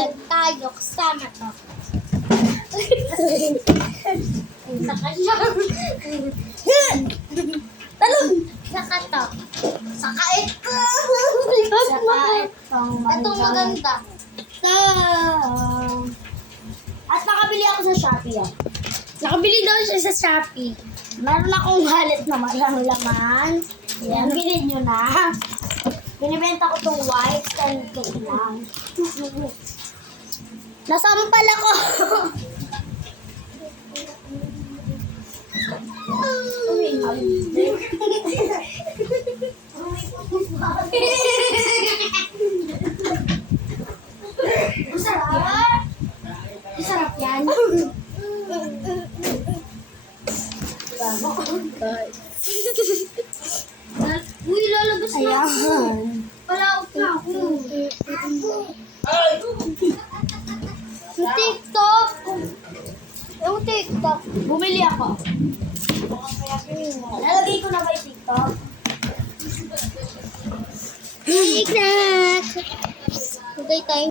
vlog tayo kasama to. Saka siya. Talong! Saka to. Saka ito. Saka itong maganda. At nakabili ako sa Shopee ah. Nakabili daw siya sa Shopee. Meron akong wallet na malang laman. Yan, bilhin nyo na. Binibenta ko tong white and cake lang. Nasampal ako. Masarap. Masarap yan. Uy, lalabas na ako. Ayan. Palaot na ako. Yung TikTok. Yung TikTok. Bumili ako. Nalagay ko na ba yung TikTok? TikTok. Hugay tayo.